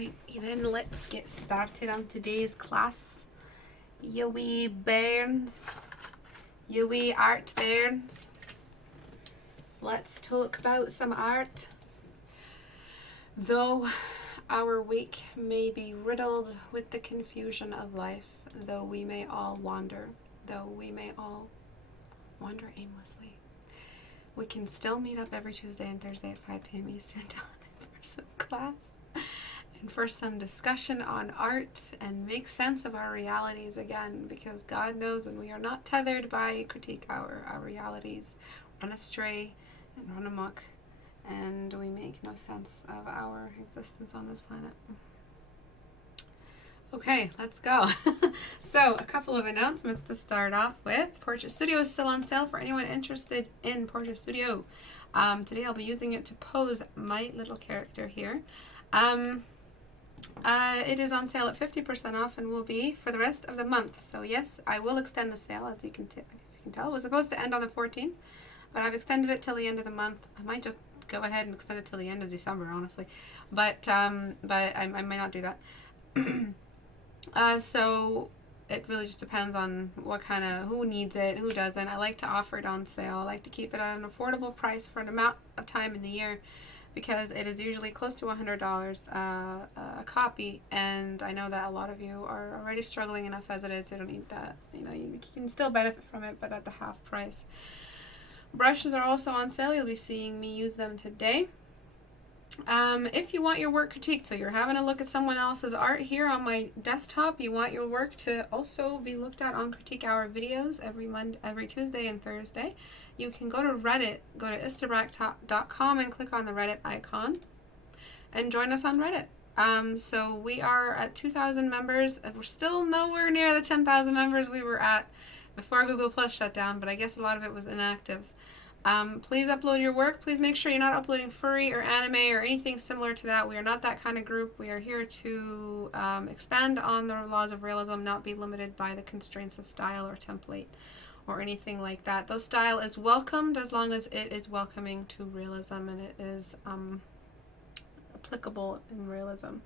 Alright, then let's get started on today's class. You wee bairns, you wee art bairns. Let's talk about some art. Though our week may be riddled with the confusion of life, though we may all wander, aimlessly, we can still meet up every Tuesday and Thursday at 5 p.m. Eastern Time for some class and for some discussion on art and make sense of our realities again, because God knows when we are not tethered by critique hour, our realities run astray and run amok, and we make no sense of our existence on this planet. Okay, let's go. So, a couple of announcements to start off with. Portrait Studio is still on sale for anyone interested in Portrait Studio. Today I'll be using it to pose my little character here. It is on sale at 50% off and will be for the rest of the month. So yes, I will extend the sale, as you can tell. It was supposed to end on the 14th, but I've extended it till the end of the month. I might just go ahead and extend it till the end of December, honestly. But I might not do that. So it really just depends on who needs it, who doesn't. I like to offer it on sale. I like to keep it at an affordable price for an amount of time in the year, because it is usually close to $100 a copy, and I know that a lot of you are already struggling enough as it is. You don't need that. You can still benefit from it, but at the half price. Brushes are also on sale. You'll be seeing me use them today. If you want your work critiqued, so you're having a look at someone else's art here on my desktop, you want your work to also be looked at on Critique Hour videos every Tuesday and Thursday, you can go to Reddit, go to istebrak.com and click on the Reddit icon and join us on Reddit. So we are at 2,000 members, and we're still nowhere near the 10,000 members we were at before Google Plus shut down, but I guess a lot of it was inactives. Please upload your work. Please make sure you're not uploading furry or anime or anything similar to that. We are not that kind of group. We are here to expand on the laws of realism, not be limited by the constraints of style or template or anything like that. Though style is welcomed as long as it is welcoming to realism and it is applicable in realism.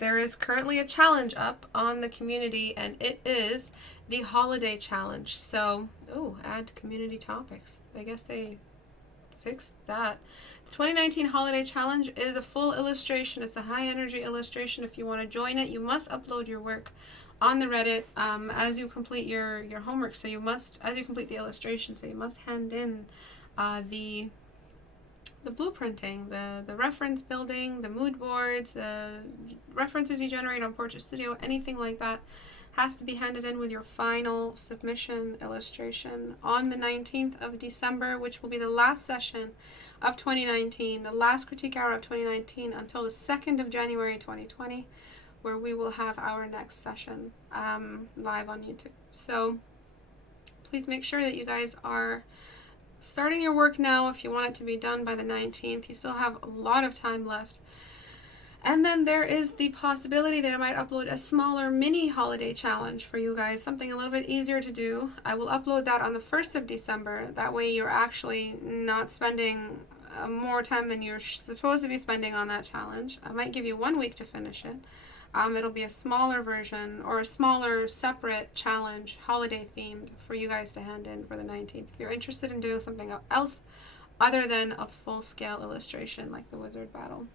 There is currently a challenge up on the community, and it is the holiday challenge. So, add community topics. I guess they fixed that. The 2019 holiday challenge is a full illustration. It's a high energy illustration. If you want to join it, you must upload your work on the Reddit as you complete your homework. So you must, as you complete the illustration, so you must hand in the blueprinting, the reference building, the mood boards, the references you generate on Portrait Studio, anything like that has to be handed in with your final submission illustration on the 19th of December, which will be the last session of 2019, the last critique hour of 2019 until the 2nd of January 2020, where we will have our next session live on YouTube. So please make sure that you guys are starting your work now if you want it to be done by the 19th. You still have a lot of time left. And then there is the possibility that I might upload a smaller mini holiday challenge for you guys, something a little bit easier to do. I will upload that on the 1st of December. That way you're actually not spending more time than you're supposed to be spending on that challenge. I might give you 1 week to finish it. It'll be a smaller version or a smaller separate challenge, holiday themed, for you guys to hand in for the 19th. If you're interested in doing something else other than a full-scale illustration like the Wizard Battle.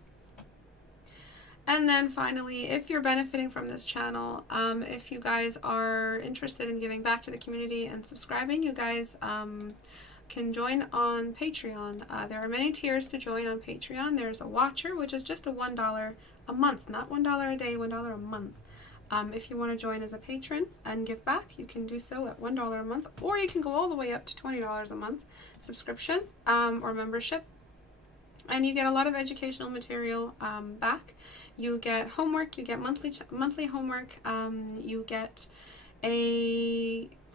And then finally, if you're benefiting from this channel, if you guys are interested in giving back to the community and subscribing, you guys can join on Patreon. There are many tiers to join on Patreon. There's a Watcher, which is just a $1 a month, not $1 a day, $1 a month. If you want to join as a patron and give back, you can do so at $1 a month, or you can go all the way up to $20 a month subscription or membership. And you get a lot of educational material back. You get homework, you get monthly homework, you get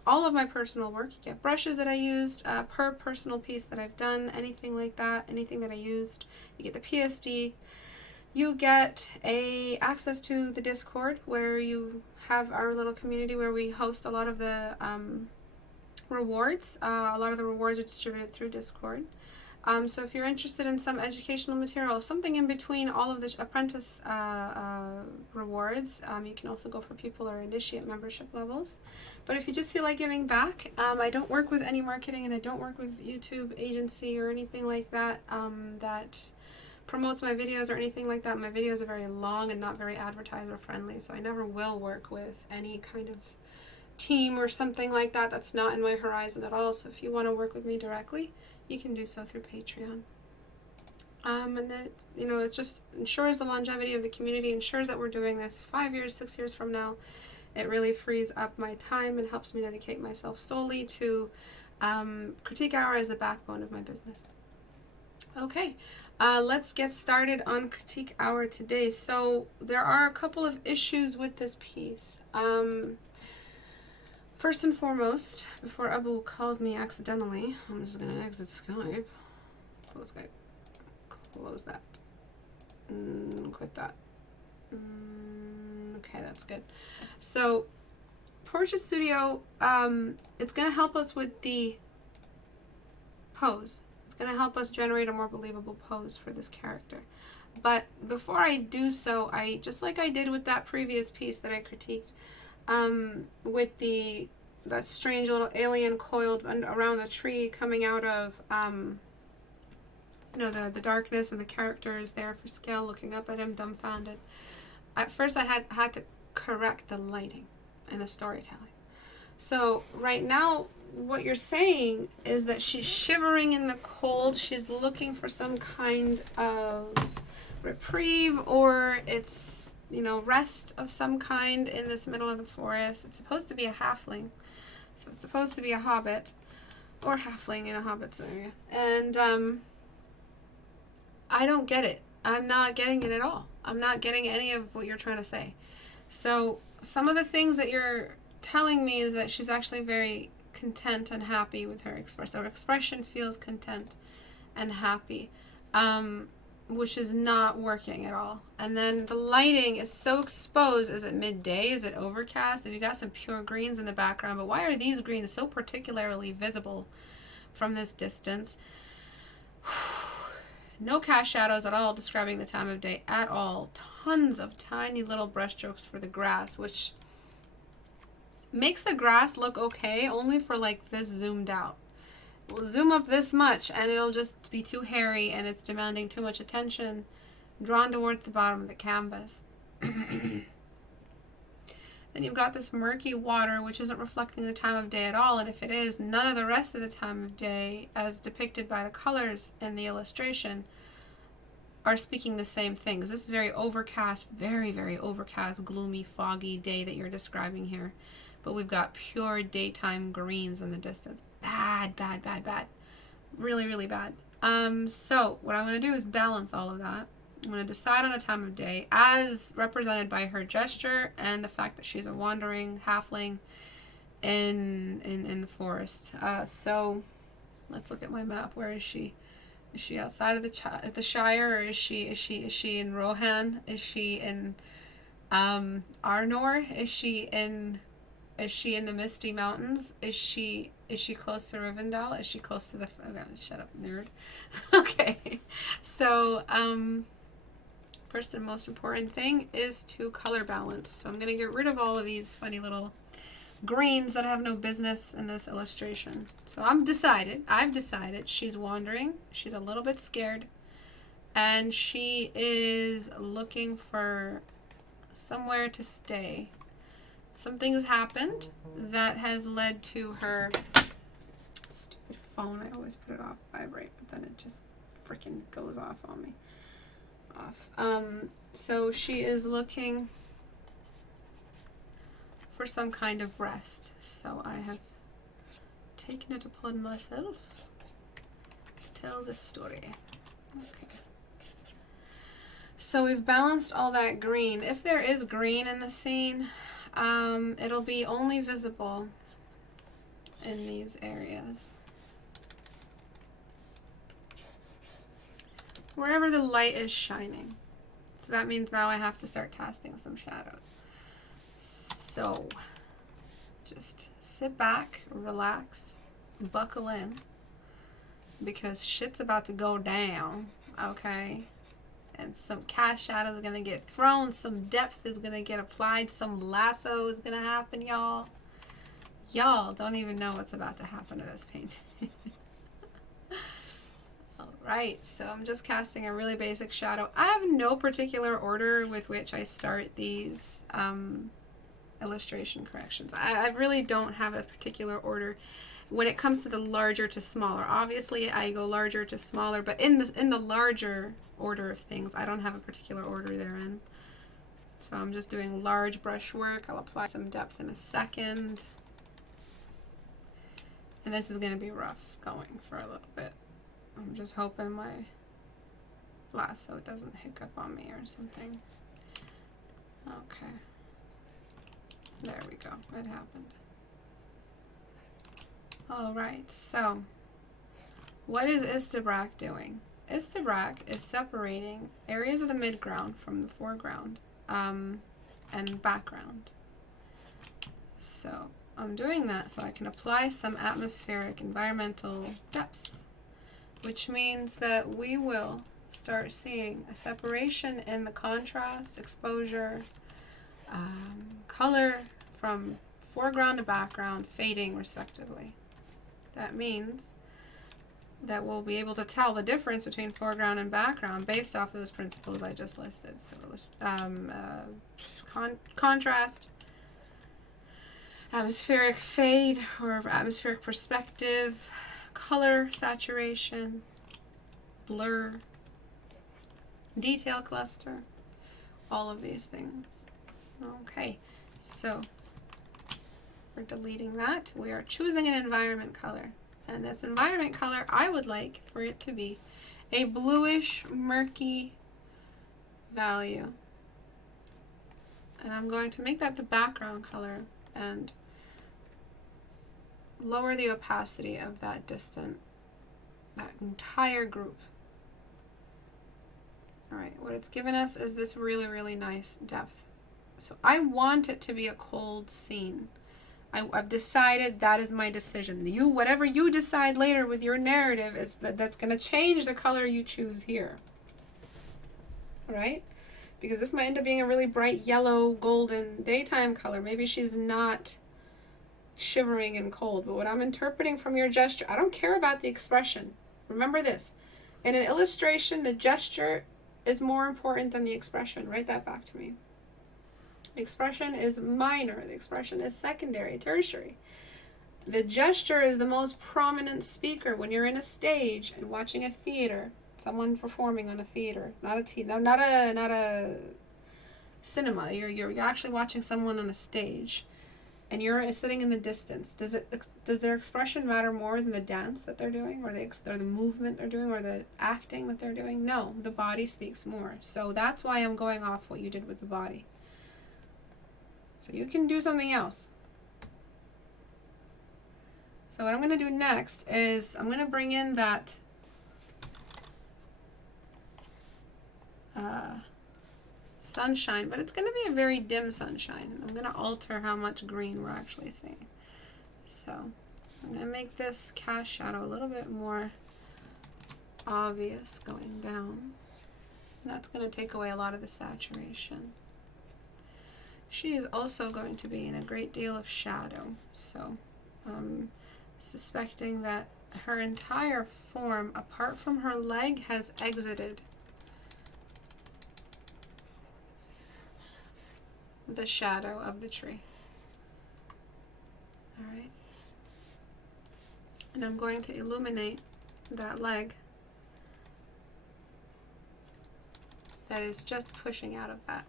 all of my personal work. You get brushes that I used per personal piece that I've done, anything like that, anything that I used. You get the PSD. You get access to the Discord, where you have our little community where we host a lot of the rewards. A lot of the rewards are distributed through Discord. So if you're interested in some educational material, something in between all of the apprentice rewards, you can also go for people or initiate membership levels. But if you just feel like giving back, I don't work with any marketing, and I don't work with YouTube agency or anything like that that promotes my videos or anything like that. My videos are very long and not very advertiser friendly, so I never will work with any kind of team or something like that. That's not in my horizon at all. So if you want to work with me directly, you can do so through Patreon. And that, you know, it just ensures the longevity of the community, ensures that we're doing this 5 years, 6 years from now. It really frees up my time and helps me dedicate myself solely to Critique Hour as the backbone of my business. Okay, let's get started on Critique Hour today. So there are a couple of issues with this piece. First and foremost, before Abu calls me accidentally, I'm just going to exit Skype. Close Skype. Close that. Quit that. Okay, that's good. So, Portrait Studio, it's going to help us with the pose. It's going to help us generate a more believable pose for this character. But before I do so, just like I did with that previous piece that I critiqued, with that strange little alien coiled around the tree coming out of the darkness, and the character is there for scale looking up at him dumbfounded. At first I had to correct the lighting and the storytelling. So right now what you're saying is that she's shivering in the cold, she's looking for some kind of reprieve, or it's rest of some kind in this middle of the forest. It's supposed to be a halfling, so it's supposed to be a hobbit or halfling in a hobbit's area. And I don't get it. I'm not getting it at all. I'm not getting any of what you're trying to say. So some of the things that you're telling me is that she's actually very content and happy with her expression. So her expression feels content and happy. Which is not working at all. And then the lighting is so exposed. Is it midday? Is it overcast? Have you got some pure greens in the background? But why are these greens so particularly visible from this distance? No cast shadows at all describing the time of day at all. Tons of tiny little brush strokes for the grass, which makes the grass look okay only for like this zoomed out. We'll zoom up this much and it'll just be too hairy and it's demanding too much attention, drawn towards the bottom of the canvas. Then you've got this murky water which isn't reflecting the time of day at all, and if it is, none of the rest of the time of day as depicted by the colors in the illustration are speaking the same things. This is very overcast, very, very overcast, gloomy, foggy day that you're describing here. But we've got pure daytime greens in the distance. Bad, bad, bad, bad. Really, really bad. So what I'm going to do is balance all of that. I'm going to decide on a time of day as represented by her gesture and the fact that she's a wandering halfling in the forest. So let's look at my map. Where is she? Is she outside of the Shire, or is she in Rohan? Is she in Arnor? Is she in the Misty Mountains? Is she close to Rivendell? Is she close to the... Oh, shut up, nerd. Okay. So, first and most important thing is to color balance. So I'm going to get rid of all of these funny little greens that have no business in this illustration. So I've decided she's wandering. She's a little bit scared. And she is looking for somewhere to stay. Something's happened that has led to her stupid phone. I always put it off vibrate, but then it just freaking goes off on me. So she is looking for some kind of rest. So I have taken it upon myself to tell this story. Okay. So we've balanced all that green. If there is green in the scene, it'll be only visible in these areas. Wherever the light is shining. So that means now I have to start casting some shadows. So just sit back, relax, buckle in, because shit's about to go down, okay? And some cast shadows are gonna get thrown, some depth is gonna get applied, some lasso is gonna happen, y'all. Y'all don't even know what's about to happen to this painting. Alright, so I'm just casting a really basic shadow. I have no particular order with which I start these illustration corrections. I really don't have a particular order when it comes to the larger to smaller. Obviously, I go larger to smaller, but in the larger order of things, I don't have a particular order therein. So I'm just doing large brush work. I'll apply some depth in a second. And this is going to be rough going for a little bit. I'm just hoping my lasso doesn't hiccup on me or something. Okay. There we go. It happened. Alright, so what is Istebrak doing? Istebrak is separating areas of the midground from the foreground and background. So I'm doing that so I can apply some atmospheric environmental depth, which means that we will start seeing a separation in the contrast, exposure, color from foreground to background, fading respectively. That means that we'll be able to tell the difference between foreground and background based off those principles I just listed. So contrast, atmospheric fade or atmospheric perspective, color saturation, blur, detail cluster, all of these things. Okay, so we're deleting that. We are choosing an environment color. And this environment color, I would like for it to be a bluish, murky value. And I'm going to make that the background color and lower the opacity of that that entire group. Alright, what it's given us is this really, really nice depth. So I want it to be a cold scene. I've decided that is my decision. Whatever you decide later with your narrative is that's going to change the color you choose here. Right? Because this might end up being a really bright yellow, golden daytime color. Maybe she's not shivering and cold. But what I'm interpreting from your gesture, I don't care about the expression. Remember this. In an illustration, the gesture is more important than the expression. Write that back to me. The expression is minor. The expression is secondary, tertiary. The gesture is the most prominent speaker when you're in a stage and watching a theater. Someone performing on a theater, not a cinema. You're actually watching someone on a stage, and you're sitting in the distance. Does their expression matter more than the dance that they're doing, or the movement they're doing, or the acting that they're doing? No, the body speaks more. So that's why I'm going off what you did with the body. So you can do something else. So what I'm going to do next is I'm going to bring in that sunshine, but it's going to be a very dim sunshine. I'm going to alter how much green we're actually seeing. So I'm going to make this cast shadow a little bit more obvious going down. And that's going to take away a lot of the saturation. She is also going to be in a great deal of shadow, so I'm suspecting that her entire form, apart from her leg, has exited the shadow of the tree. Alright. And I'm going to illuminate that leg that is just pushing out of that.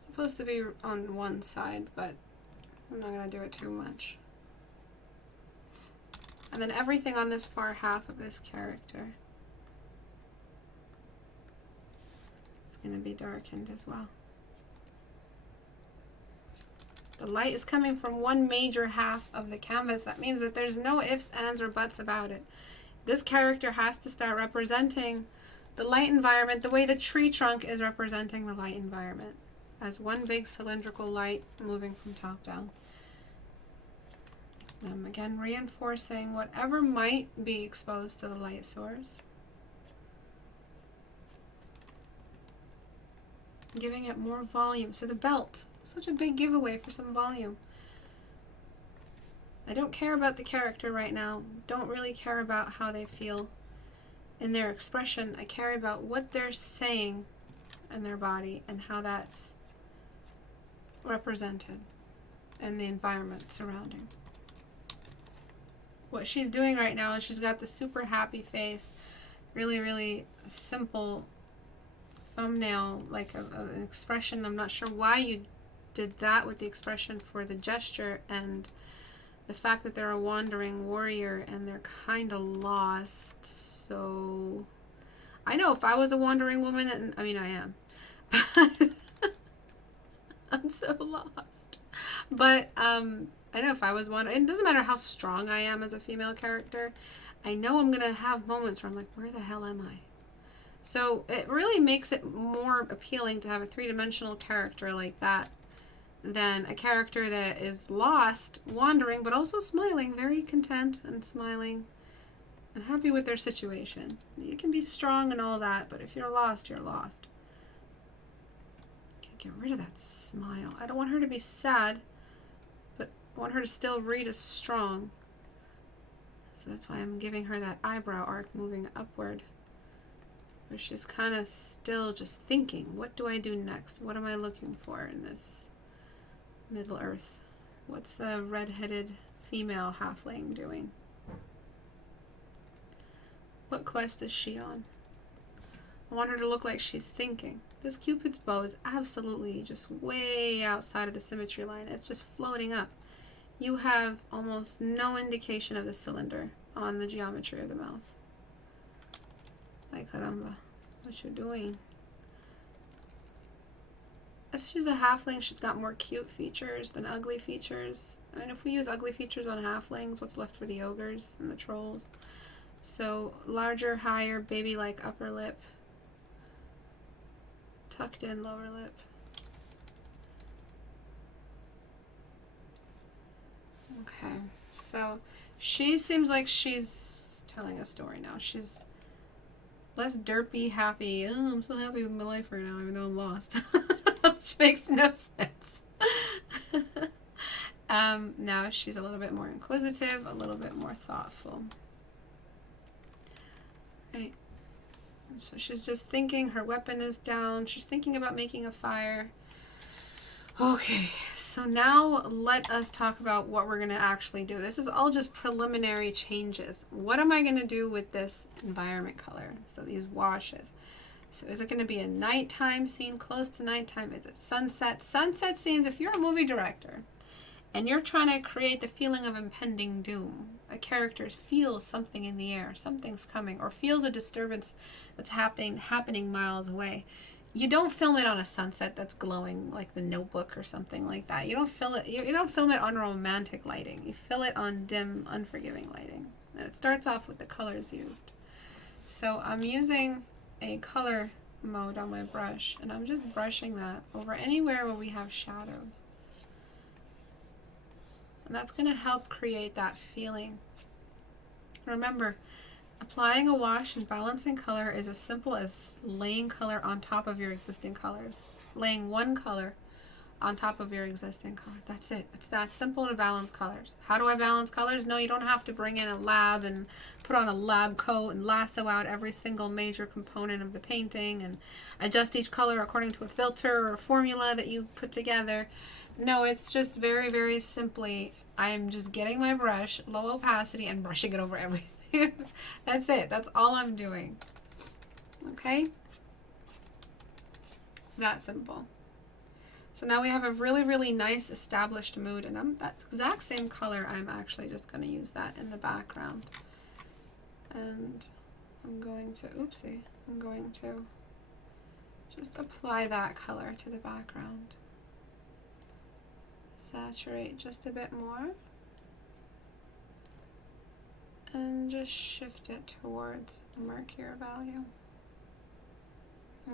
Supposed to be on one side, but I'm not going to do it too much. And then everything on this far half of this character is going to be darkened as well. The light is coming from one major half of the canvas. That means that there's no ifs, ands, or buts about it. This character has to start representing the light environment the way the tree trunk is representing the light environment, as one big cylindrical light moving from top down. Again, reinforcing whatever might be exposed to the light source. Giving it more volume. So the belt, such a big giveaway for some volume. I don't care about the character right now. Don't really care about how they feel in their expression. I care about what they're saying in their body and how that's represented in the environment surrounding. What she's doing right now is she's got the super happy face, really, really simple thumbnail, like an expression. I'm not sure why you did that with the expression for the gesture, and the fact that they're a wandering warrior and they're kind of lost. So I know if I was a wandering woman, and I mean I am, but I'm so lost. But I know if I was one, it doesn't matter how strong I am as a female character, I know I'm gonna have moments where I'm like, where the hell am I? So it really makes it more appealing to have a three-dimensional character like that than a character that is lost, wandering, but also smiling, very content and smiling and happy with their situation. You can be strong and all that, but if you're lost, you're lost. Get rid of that smile. I don't want her to be sad, but I want her to still read as strong. So that's why I'm giving her that eyebrow arc moving upward, where she's kind of still just thinking, what do I do next? What am I looking for in this Middle Earth? What's a red-headed female halfling doing? What quest is she on? I want her to look like she's thinking. This Cupid's bow is absolutely just way outside of the symmetry line. It's just floating up. You have almost no indication of the cylinder on the geometry of the mouth. Ay caramba, what you doing? If she's a halfling, she's got more cute features than ugly features. I mean, if we use ugly features on halflings, what's left for the ogres and the trolls? So larger, higher, baby-like upper lip, tucked in lower lip. Okay, so she seems like she's telling a story now. She's less derpy, happy. Oh, I'm so happy with my life right now, even though I'm lost. Which makes no sense. Now she's a little bit more inquisitive, a little bit more thoughtful. Right. So she's just thinking, her weapon is down. She's thinking about making a fire. Okay, so now let us talk about what we're going to actually do. This is all just preliminary changes. What am I going to do with this environment color? So these washes. So is it going to be a nighttime scene, close to nighttime? Is it sunset? Sunset scenes, if you're a movie director and you're trying to create the feeling of impending doom, a character feels something in the air, something's coming, or feels a disturbance that's happening miles away. You don't film it on a sunset that's glowing like The Notebook or something like that. You don't film it on romantic lighting. You fill it on dim, unforgiving lighting. And it starts off with the colors used. So I'm using a color mode on my brush, and I'm just brushing that over anywhere where we have shadows. And that's going to help create that feeling. Remember, applying a wash and balancing color is as simple as laying color on top of your existing colors. Laying one color on top of your existing color. That's it. It's that simple to balance colors. How do I balance colors? No, you don't have to bring in a lab and put on a lab coat and lasso out every single major component of the painting and adjust each color according to a filter or a formula that you put together. No, it's just very, very simply, I'm just getting my brush, low opacity, and brushing it over everything. That's it. That's all I'm doing. Okay? That simple. So now we have a really, really nice established mood, and that exact same color, I'm actually just going to use that in the background. And I'm going to just apply that color to the background. Saturate just a bit more. And just shift it towards the murkier value.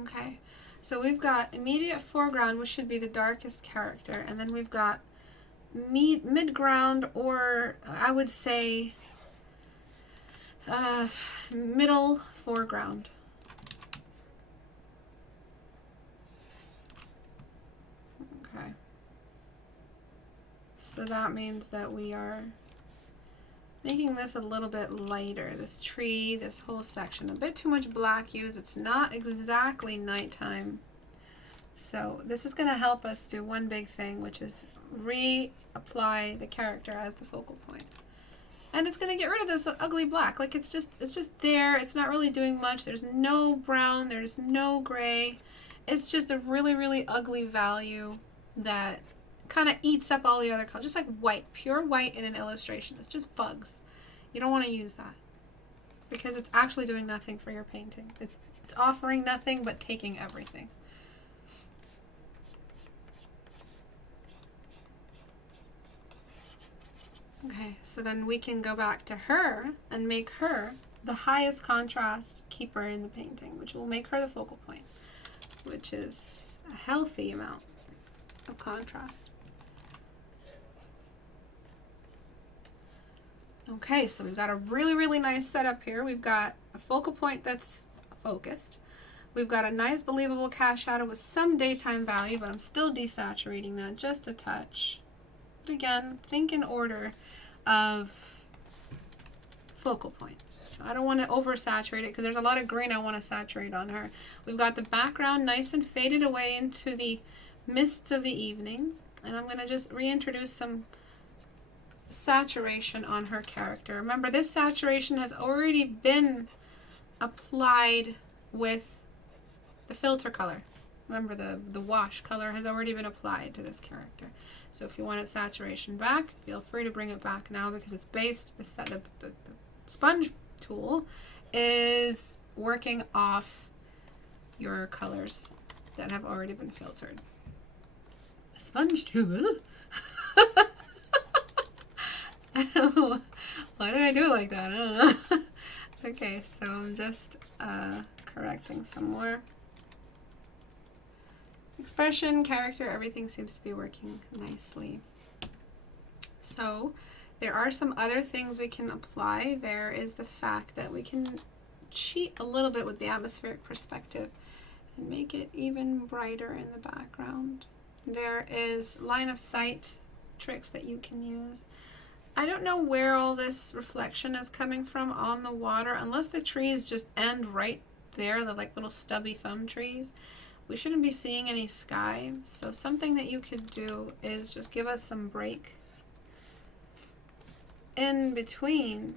Okay, so we've got immediate foreground, which should be the darkest character, and then we've got mid-ground, or I would say middle foreground. Okay. So that means that we are making this a little bit lighter. This tree, this whole section, a bit too much black used. It's not exactly nighttime. So this is going to help us do one big thing, which is reapply the character as the focal point. And it's going to get rid of this ugly black. Like it's just there. It's not really doing much. There's no brown. There's no gray. It's just a really, really ugly value that kind of eats up all the other colors. Just like white, pure white in an illustration. It's just bugs. You don't want to use that because it's actually doing nothing for your painting. It's offering nothing but taking everything. Okay, so then we can go back to her and make her the highest contrast keeper in the painting, which will make her the focal point, which is a healthy amount of contrast. Okay, so we've got a really, really nice setup here. We've got a focal point that's focused. We've got a nice, believable cast shadow with some daytime value, but I'm still desaturating that just a touch. But again, think in order of focal point. So I don't want to oversaturate it because there's a lot of green I want to saturate on her. We've got the background nice and faded away into the mists of the evening. And I'm going to just reintroduce some saturation on her character. Remember, this saturation has already been applied with the filter color. Remember, the wash color has already been applied to this character. So if you wanted saturation back, feel free to bring it back now because it's based, the sponge tool is working off your colors that have already been filtered. The sponge tool? Why did I do it like that? I don't know. Okay, so I'm just correcting some more. Expression, character, everything seems to be working nicely. So there are some other things we can apply. There is the fact that we can cheat a little bit with the atmospheric perspective and make it even brighter in the background. There is line of sight tricks that you can use. I don't know where all this reflection is coming from on the water, unless the trees just end right there, the like little stubby thumb trees. We shouldn't be seeing any sky, so something that you could do is just give us some break in between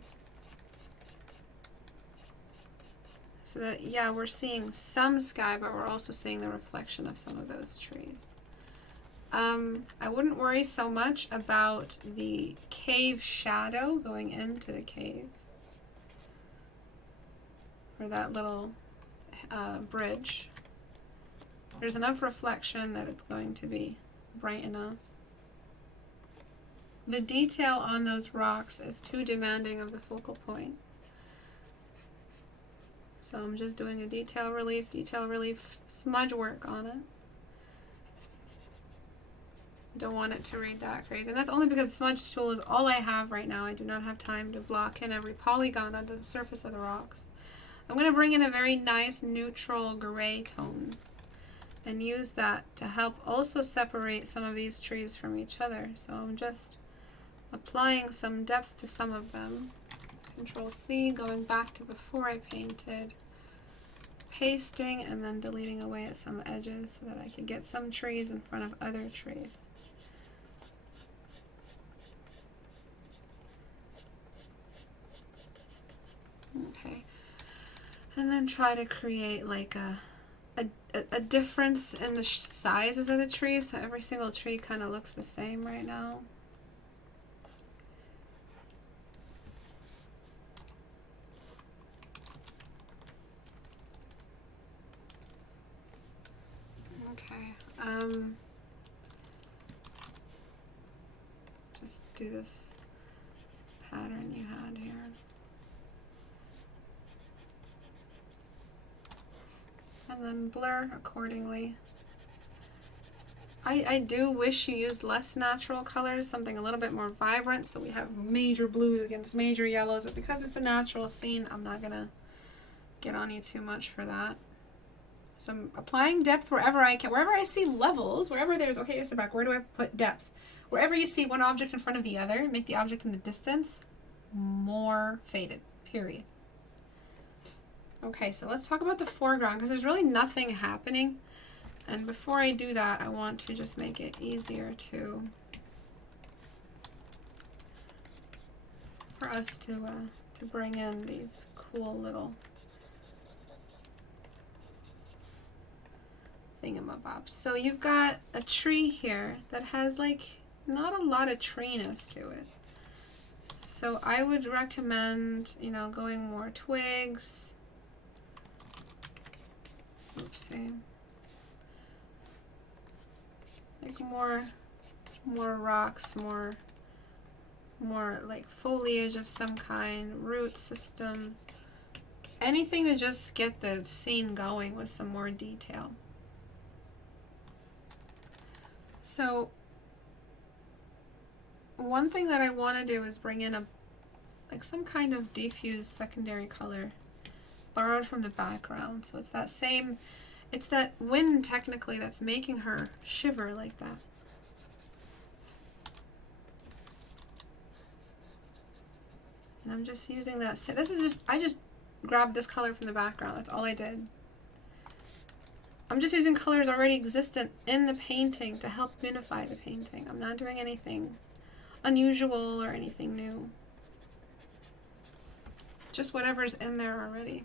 so that, yeah, we're seeing some sky, but we're also seeing the reflection of some of those trees. I wouldn't worry so much about the cave shadow going into the cave, or that little bridge. There's enough reflection that it's going to be bright enough. The detail on those rocks is too demanding of the focal point. So I'm just doing a detail relief smudge work on it. Don't want it to read that crazy. And that's only because the smudge tool is all I have right now. I do not have time to block in every polygon on the surface of the rocks. I'm going to bring in a very nice neutral gray tone and use that to help also separate some of these trees from each other. So I'm just applying some depth to some of them. Control C, going back to before I painted, pasting, and then deleting away at some edges so that I could get some trees in front of other trees. Okay, and then try to create like a difference in the sizes of the trees, so every single tree kind of looks the same right now. Okay, just do this pattern you had here. And then blur accordingly. I do wish you used less natural colors, something a little bit more vibrant, so we have major blues against major yellows, but because it's a natural scene, I'm not gonna get on you too much for that. So I'm applying depth wherever I can, wherever I see levels, wherever there's, okay, Istebrak, where do I put depth? Wherever you see one object in front of the other, make the object in the distance more faded, period. Okay, so let's talk about the foreground, because there's really nothing happening. And before I do that, I want to just make it easier for us to bring in these cool little thingamabobs. So you've got a tree here that has like not a lot of treeness to it. So I would recommend, you know, going more twigs. Oopsie. Like more rocks, more like foliage of some kind, root systems, anything to just get the scene going with some more detail. So one thing that I want to do is bring in like some kind of diffuse secondary color borrowed from the background. So it's that same, it's that wind technically that's making her shiver like that. And I'm just using that. This is just, I just grabbed this color from the background. That's all I did. I'm just using colors already existent in the painting to help unify the painting. I'm not doing anything unusual or anything new. Just whatever's in there already.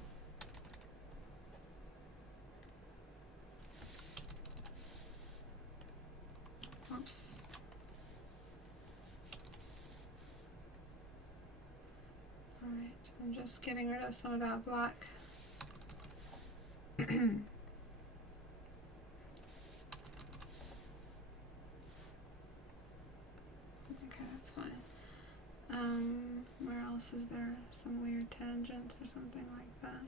Oops. Alright, I'm just getting rid of some of that black. That's fine. Where else is there some weird tangents or something like that?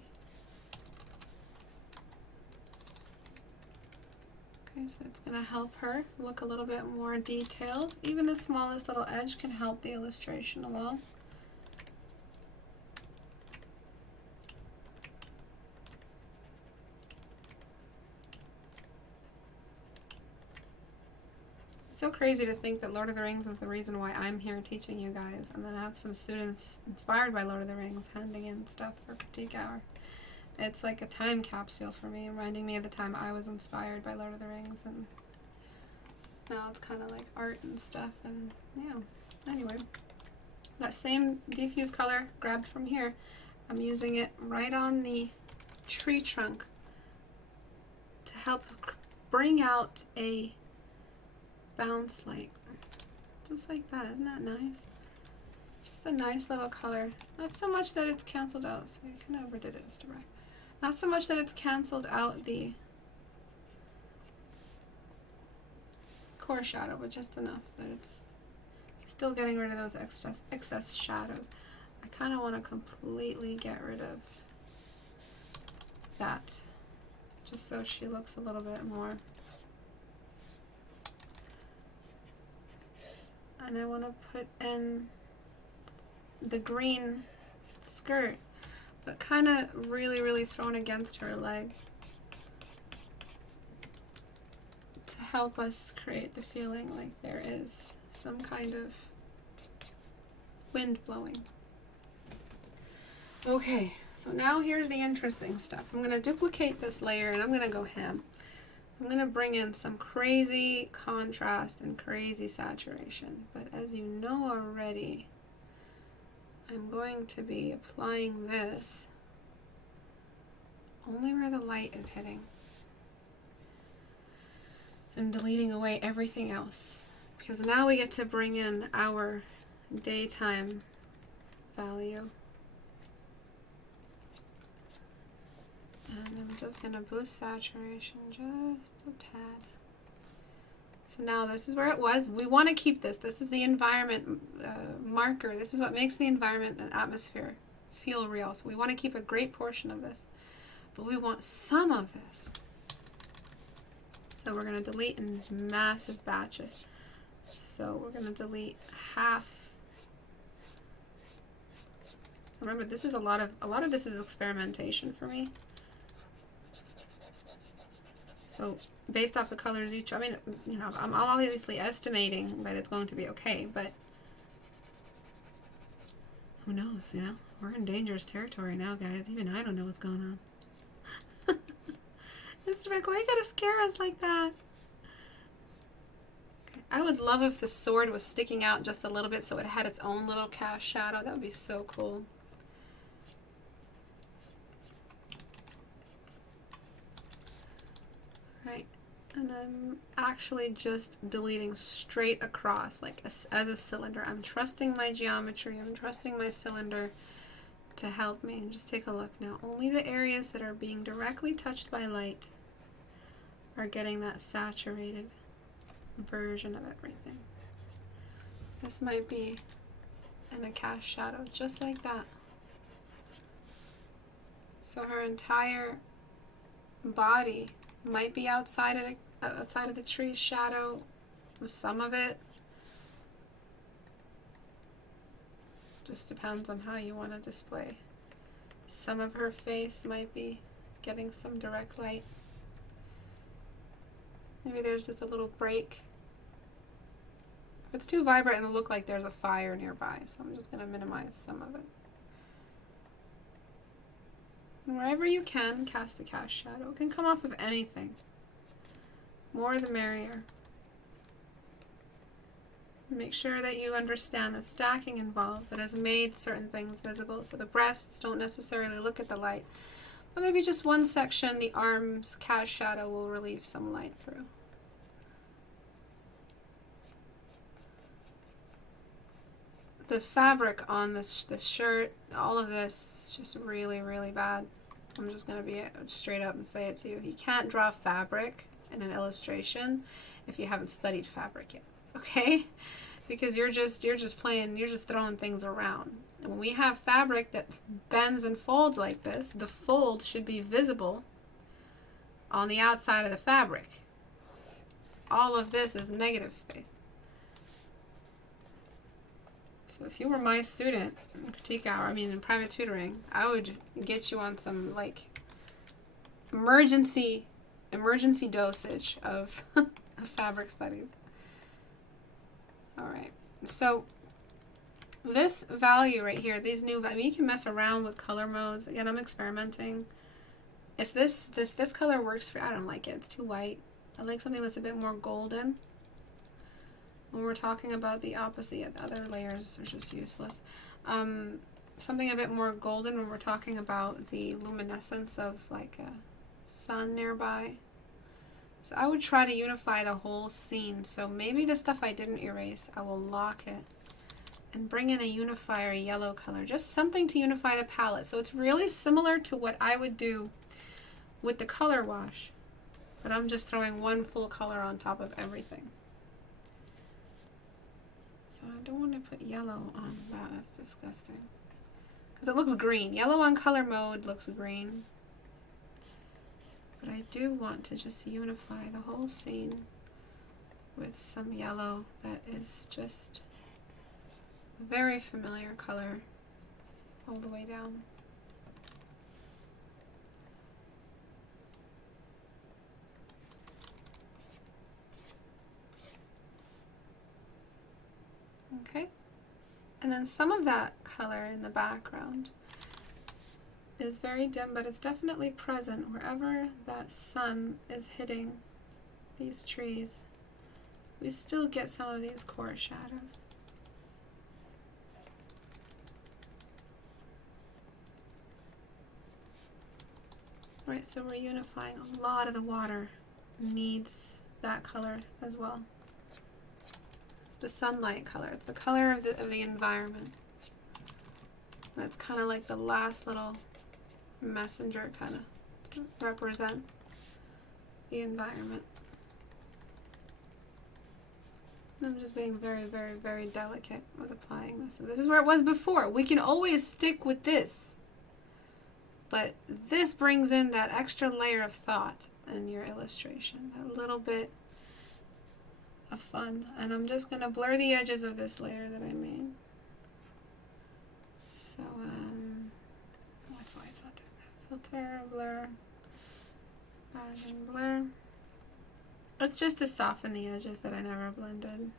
Okay, so it's going to help her look a little bit more detailed. Even the smallest little edge can help the illustration along. So crazy to think that Lord of the Rings is the reason why I'm here teaching you guys, and then I have some students inspired by Lord of the Rings handing in stuff for Critique Hour. It's like a time capsule for me, reminding me of the time I was inspired by Lord of the Rings, and now it's kind of like art and stuff, and yeah. Anyway, that same diffuse color grabbed from here, I'm using it right on the tree trunk to help bring out a bounce light, just like that. Isn't that nice? Just a nice little color. Not so much that it's canceled out, so you kind of overdid it, Istebrak. Not so much that it's canceled out the core shadow, but just enough that it's still getting rid of those excess shadows. I kind of want to completely get rid of that, just so she looks a little bit more. And I want to put in the green skirt, but kind of really thrown against her leg to help us create the feeling like there is some kind of wind blowing. Okay, so now here's the interesting stuff. I'm going to duplicate this layer and I'm going to go ham. I'm going to bring in some crazy contrast and crazy saturation, but as you know already, I'm going to be applying this only where the light is hitting and deleting away everything else, because now we get to bring in our daytime value. And I'm just going to boost saturation just a tad. So now this is where it was. We want to keep this. This is the environment marker. This is what makes the environment and atmosphere feel real. So we want to keep a great portion of this. But we want some of this. So we're going to delete in massive batches. So we're going to delete half. Remember, this is a lot of this is experimentation for me. So based off the colors each, I mean, you know, I'm obviously estimating that it's going to be okay, but who knows, you know? We're in dangerous territory now, guys. Even I don't know what's going on. Istebrak, why you gotta scare us like that? Okay. I would love if the sword was sticking out just a little bit so it had its own little cast shadow. That would be so cool. Right. And I'm actually just deleting straight across, like as a cylinder. I'm trusting my geometry. I'm trusting my cylinder to help me. And just take a look now. Only the areas that are being directly touched by light are getting that saturated version of everything. This might be in a cast shadow, just like that. So her entire body might be outside of the tree's shadow, with some of it. Just depends on how you want to display. Some of her face might be getting some direct light. Maybe there's just a little break. If it's too vibrant, it'll look like there's a fire nearby, so I'm just going to minimize some of it. And wherever you can, cast a cast shadow. It can come off of anything. More the merrier. Make sure that you understand the stacking involved that has made certain things visible. So the breasts don't necessarily look at the light, but maybe just one section, the arms cast shadow, will relieve some light through. The fabric on this shirt, all of this is just really, really bad. I'm just going to be straight up and say it to you. You can't draw fabric in an illustration if you haven't studied fabric yet, okay? Because you're just playing, you're just throwing things around. And when we have fabric that bends and folds like this, the fold should be visible on the outside of the fabric. All of this is negative space. So if you were my student in critique hour, I mean in private tutoring, I would get you on some like emergency dosage of fabric studies. All right, so this value right here, these new values, you can mess around with color modes. Again, I'm experimenting. If this color works for you, I don't like it. It's too white. I like something that's a bit more golden. When we're talking about the opposite, other layers are just useless. Something a bit more golden when we're talking about the luminescence of like a sun nearby. So I would try to unify the whole scene. So maybe the stuff I didn't erase, I will lock it and bring in a unifier yellow color. Just something to unify the palette. So it's really similar to what I would do with the color wash. But I'm just throwing one full color on top of everything. So I don't want to put yellow on that. That's disgusting. Because it looks green. Yellow on color mode looks green. But I do want to just unify the whole scene with some yellow that is just a very familiar color all the way down. Okay, and then some of that color in the background is very dim, but it's definitely present wherever that sun is hitting these trees. We still get some of these core shadows. Right, so we're unifying. A lot of the water needs that color as well. The sunlight color, it's the color of the environment. That's kind of like the last little messenger kind of to represent the environment. And I'm just being very, very, very delicate with applying this. So this is where it was before. We can always stick with this, but this brings in that extra layer of thought in your illustration. A little bit of fun. And I'm just going to blur the edges of this layer that I made. So, that's why it's not doing that. Filter, blur, Gaussian blur. It's just to soften the edges that I never blended.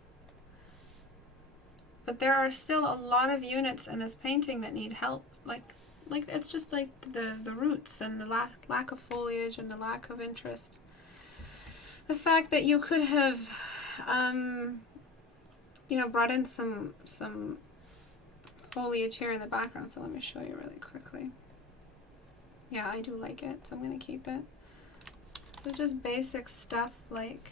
But there are still a lot of units in this painting that need help. Like it's just like the roots and the lack of foliage and the lack of interest. The fact that you could have, you know, brought in some foliage here in the background. So let me show you really quickly. Yeah, I do like it, so I'm going to keep it. So just basic stuff like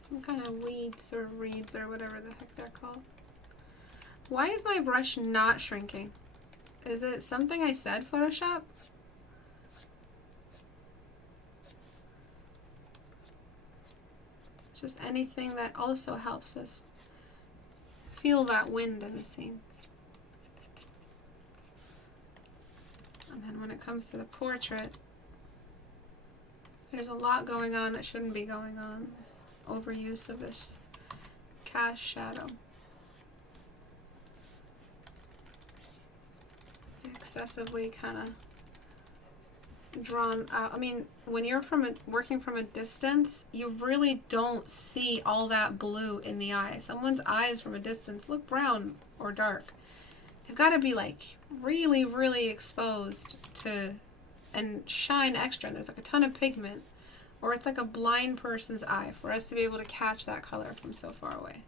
some kind of weeds or reeds or whatever the heck they're called. Why is my brush not shrinking? Is it something I said, Photoshop? Just anything that also helps us feel that wind in the scene. And then when it comes to the portrait, there's a lot going on that shouldn't be going on. This overuse of this cast shadow. Excessively kind of drawn out. I mean, when you're working from a distance, you really don't see all that blue in the eye. Someone's eyes from a distance look brown or dark. They've got to be like really, really exposed to and shine extra. And there's like a ton of pigment, or it's like a blind person's eye for us to be able to catch that color from so far away.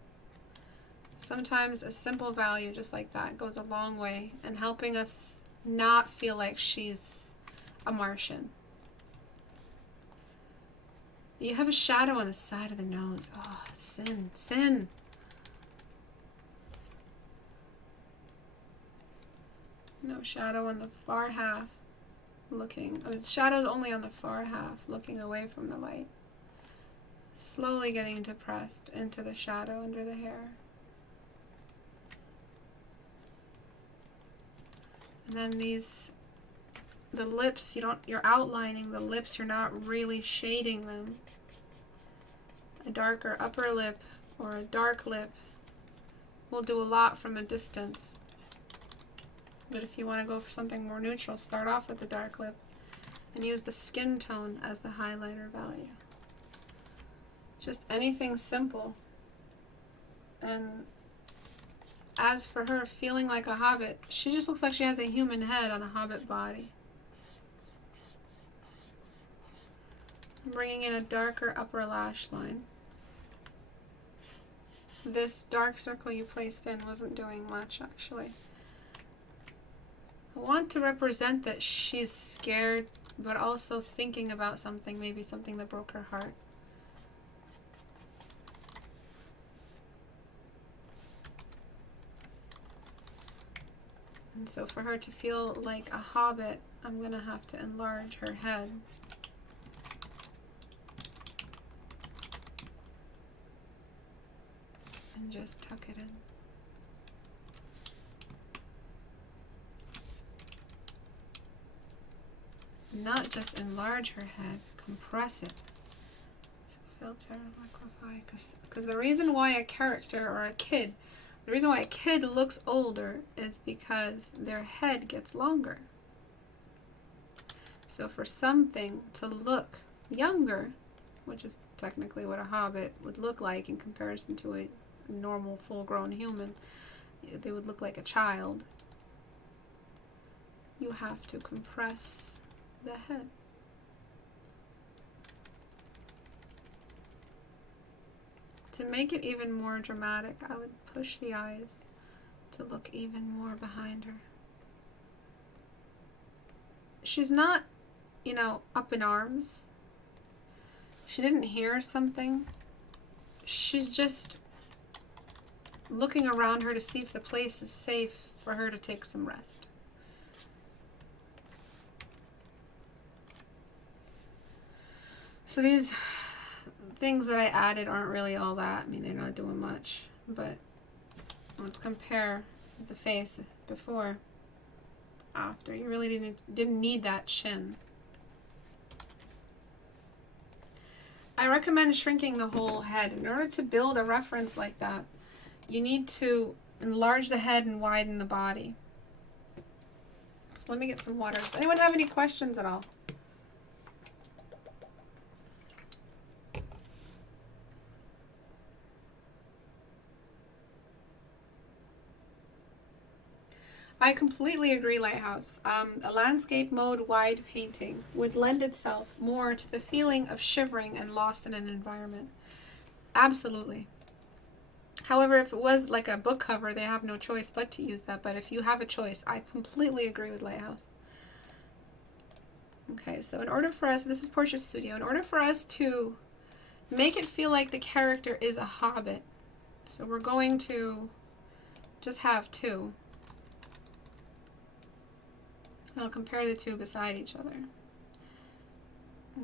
Sometimes a simple value just like that goes a long way in helping us not feel like she's a Martian. You have a shadow on the side of the nose. Oh, sin, sin. No shadow on the far half. Looking, oh, the shadow's only on the far half, looking away from the light. Slowly getting depressed into the shadow under the hair. And then the lips, you're outlining the lips, you're not really shading them. A darker upper lip or a dark lip will do a lot from a distance. But if you want to go for something more neutral, start off with the dark lip and use the skin tone as the highlighter value. Just anything simple. And as for her feeling like a hobbit, she just looks like she has a human head on a hobbit body. I'm bringing in a darker upper lash line. This dark circle you placed in wasn't doing much, actually. I want to represent that she's scared, but also thinking about something, maybe something that broke her heart. And so for her to feel like a hobbit, I'm going to have to enlarge her head. And just tuck it in. Not just enlarge her head, compress it. So filter, liquefy, because the reason why a character or a kid, the reason why a kid looks older is because their head gets longer. So for something to look younger, which is technically what a hobbit would look like in comparison to a normal full-grown human, they would look like a child. You have to compress the head. To make it even more dramatic, I would push the eyes to look even more behind her. She's not, you know, up in arms. She didn't hear something. She's just looking around her to see if the place is safe for her to take some rest. So things that I added aren't really all that. I mean, they're not doing much, but let's compare the face before, after. You really didn't need that chin. I recommend shrinking the whole head. In order to build a reference like that, you need to enlarge the head and widen the body. So let me get some water. Does anyone have any questions at all? I completely agree, Lighthouse. A landscape mode wide painting would lend itself more to the feeling of shivering and lost in an environment. Absolutely. However, if it was like a book cover, they have no choice but to use that. But if you have a choice, I completely agree with Lighthouse. Okay, so in order for us, this is Portia's studio, in order for us to make it feel like the character is a hobbit, so we're going to just have two. I'll compare the two beside each other.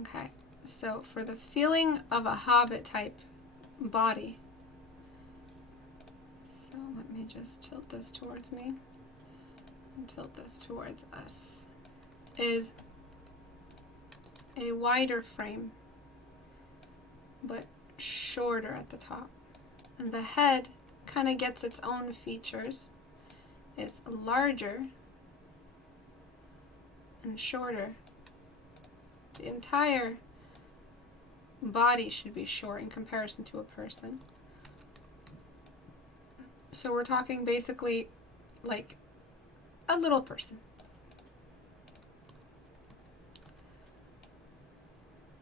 Okay, so for the feeling of a hobbit type body, so let me just tilt this towards me and tilt this towards us, is a wider frame but shorter at the top, and the head kind of gets its own features. It's larger and shorter. The entire body should be short in comparison to a person. So we're talking basically like a little person.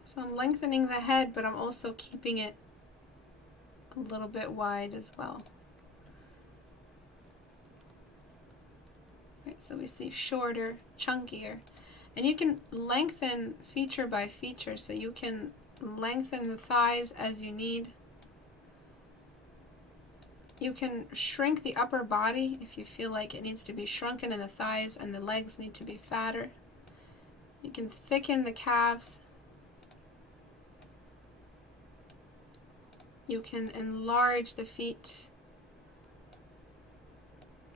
So I'm lengthening the head, but I'm also keeping it a little bit wide as well. Right, so we see shorter, chunkier. And you can lengthen feature by feature, so you can lengthen the thighs as you need. You can shrink the upper body if you feel like it needs to be shrunken and the thighs and the legs need to be fatter. You can thicken the calves. You can enlarge the feet,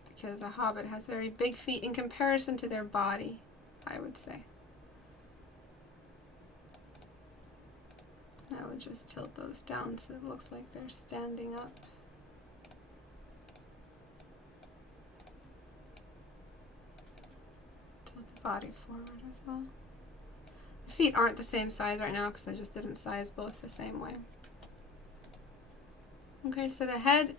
because a hobbit has very big feet in comparison to their body, I would say. I would just tilt those down so it looks like they're standing up. Tilt the body forward as well. The feet aren't the same size right now because I just didn't size both the same way. Okay, so the head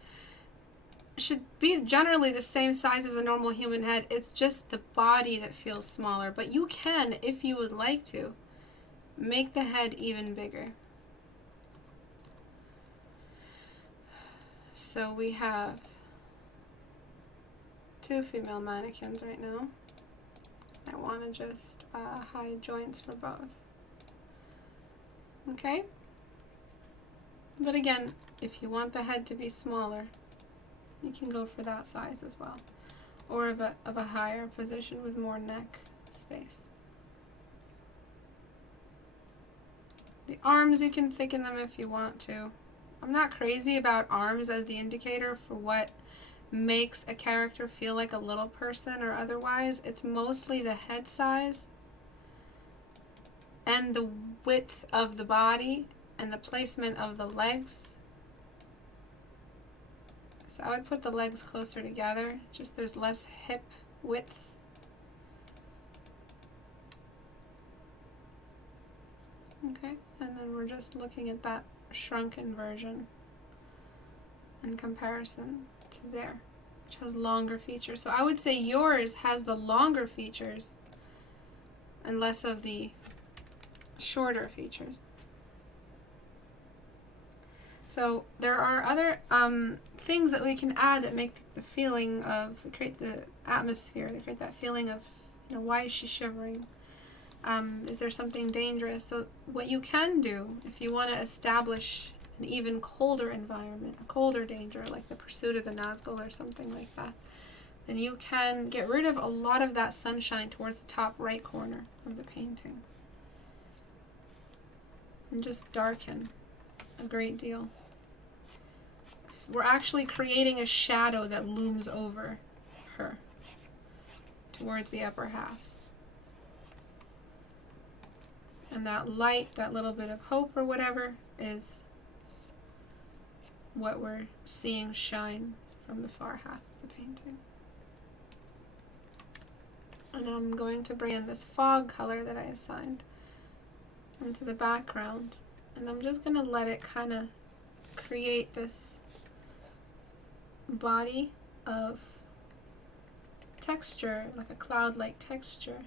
should be generally the same size as a normal human head. It's just the body that feels smaller. But you can, if you would like to, make the head even bigger. So we have two female mannequins right now. I want to just hide joints for both. Okay? But again, if you want the head to be smaller, you can go for that size as well, or of a higher position with more neck space. The arms, you can thicken them if you want to. I'm not crazy about arms as the indicator for what makes a character feel like a little person or otherwise. It's mostly the head size and the width of the body and the placement of the legs. So I would put the legs closer together, just there's less hip width. Okay, and then we're just looking at that shrunken version in comparison to there, which has longer features. So I would say yours has the longer features and less of the shorter features. So there are other things that we can add that make the feeling of, create the atmosphere, they create that feeling of, you know, why is she shivering? Is there something dangerous? So what you can do, if you want to establish an even colder environment, a colder danger, like the pursuit of the Nazgul or something like that, then you can get rid of a lot of that sunshine towards the top right corner of the painting. And just darken a great deal. We're actually creating a shadow that looms over her towards the upper half. And that light, that little bit of hope or whatever, is what we're seeing shine from the far half of the painting. And I'm going to bring in this fog color that I assigned into the background. And I'm just going to let it kind of create this body of texture, like a cloud-like texture,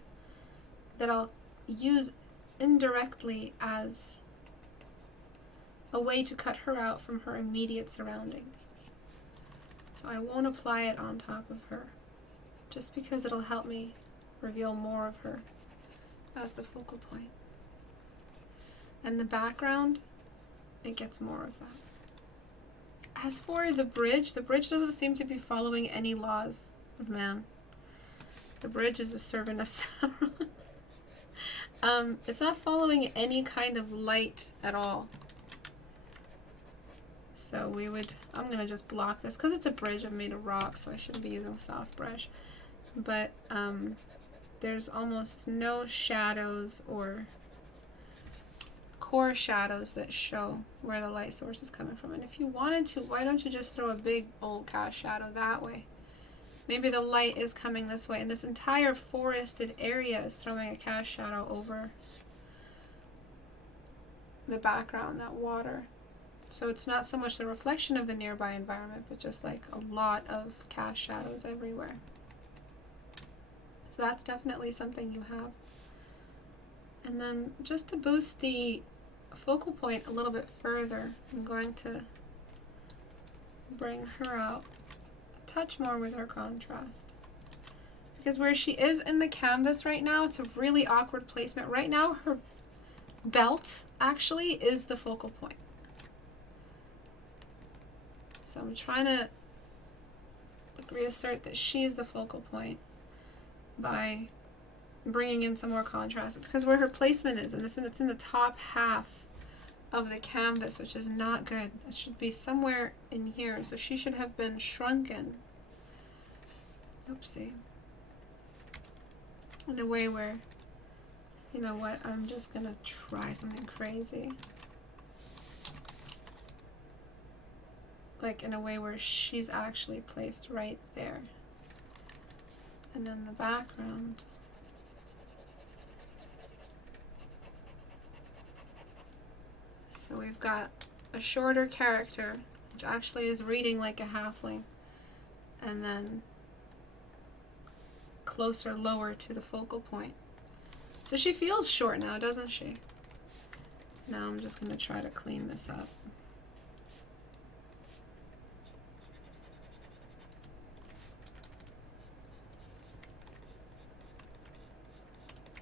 that I'll use indirectly as a way to cut her out from her immediate surroundings. So I won't apply it on top of her, just because it'll help me reveal more of her as the focal point. And the background, it gets more of that. As for the bridge doesn't seem to be following any laws of man. The bridge is a servant of Sauron. It's not following any kind of light at all. So I'm going to just block this. Because it's a bridge, I'm made of rock, so I shouldn't be using a soft brush. But there's almost no shadows or core shadows that show where the light source is coming from. And if you wanted to, why don't you just throw a big old cast shadow that way? Maybe the light is coming this way, and this entire forested area is throwing a cast shadow over the background, that water. So it's not so much the reflection of the nearby environment, but just like a lot of cast shadows everywhere. So that's definitely something you have. And then just to boost the focal point a little bit further, I'm going to bring her out a touch more with her contrast. Because where she is in the canvas right now, it's a really awkward placement. Right now, her belt actually is the focal point. So I'm trying to reassert that she's the focal point by bringing in some more contrast, because where her placement is, and it's in the top half of the canvas, which is not good. It should be somewhere in here, so she should have been shrunken. Oopsie. In a way where, you know what, I'm just gonna try something crazy. Like in a way where she's actually placed right there. And then the background. So we've got a shorter character, which actually is reading like a halfling, and then closer, lower to the focal point. So she feels short now, doesn't she? Now I'm just going to try to clean this up.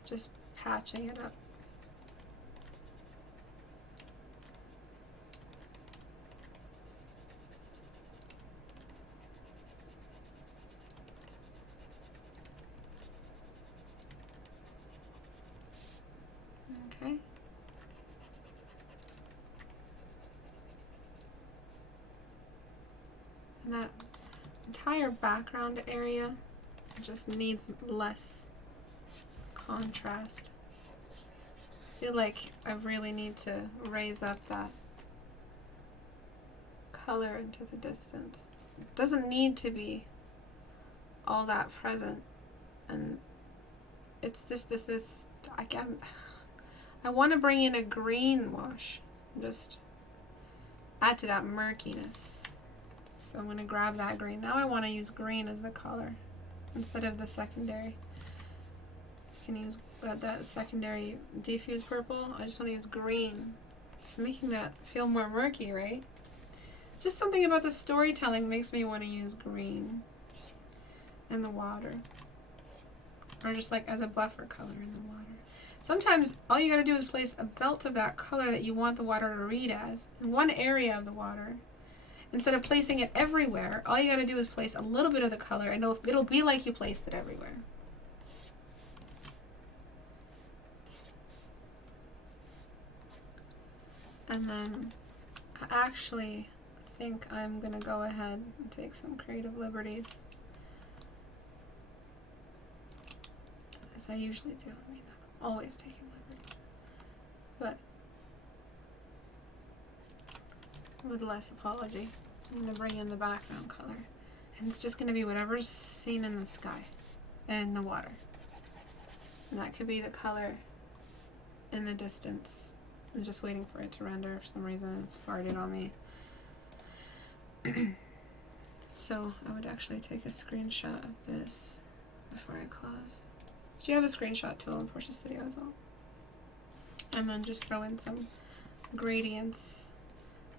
Just patching it up. Okay. And that entire background area just needs less contrast. I feel like I really need to raise up that color into the distance. It doesn't need to be all that present, and it's just this I want to bring in a green wash, just add to that murkiness. So I'm going to grab that green. Now I want to use green as the color instead of the secondary. I can use that secondary diffuse purple. I just want to use green. It's making that feel more murky, right? Just something about the storytelling makes me want to use green in the water. Or just like as a buffer color in the water. Sometimes all you gotta do is place a belt of that color that you want the water to read as in one area of the water. Instead of placing it everywhere, all you gotta do is place a little bit of the color, and it'll be like you placed it everywhere. And then I actually think I'm going to go ahead and take some creative liberties, as I usually do. I mean, I'm always taking liberties, but with less apology. I'm going to bring in the background color, and it's just going to be whatever's seen in the sky and the water. And that could be the color in the distance. I'm just waiting for it to render. For some reason it's farted on me. So I would actually take a screenshot of this before I close. Do you have a screenshot tool in Portia Studio as well? And then just throw in some gradients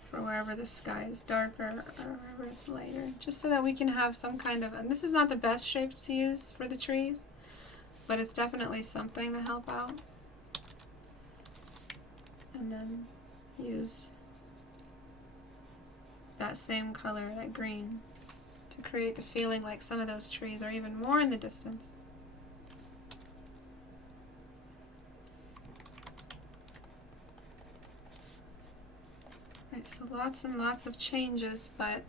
for wherever the sky is darker or wherever it's lighter, just so that we can have some kind of, and this is not the best shape to use for the trees, but it's definitely something to help out. And then use that same color, that green, to create the feeling like some of those trees are even more in the distance. Right, so lots and lots of changes, but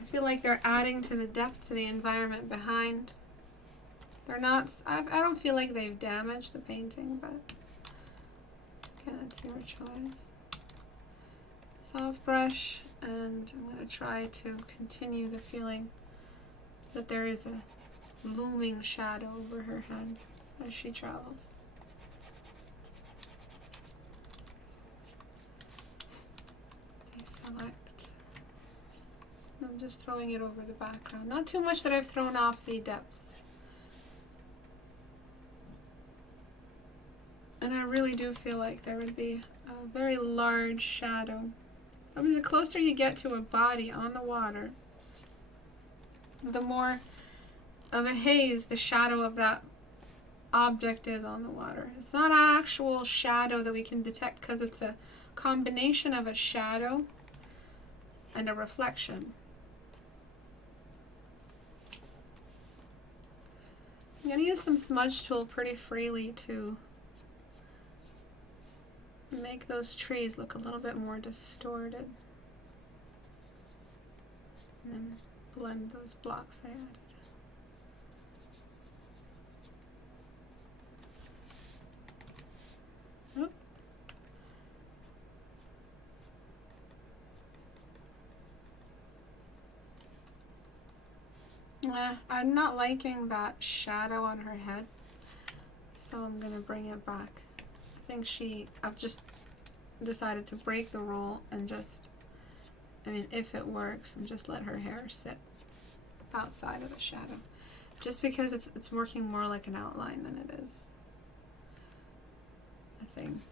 I feel like they're adding to the depth to the environment behind. They're not, I don't feel like they've damaged the painting, but okay, that's your choice. Soft brush, and I'm going to try to continue the feeling that there is a looming shadow over her head as she travels. Deselect. I'm just throwing it over the background. Not too much that I've thrown off the depth. And I really do feel like there would be a very large shadow. I mean, the closer you get to a body on the water, the more of a haze the shadow of that object is on the water. It's not an actual shadow that we can detect because it's a combination of a shadow and a reflection. I'm going to use some smudge tool pretty freely to make those trees look a little bit more distorted. And then blend those blocks I added. Oop. I'm not liking that shadow on her head, so I'm going to bring it back. I think I've just decided to break the rule and just, I mean, if it works, and just let her hair sit outside of the shadow. Just because it's working more like an outline than it is a thing.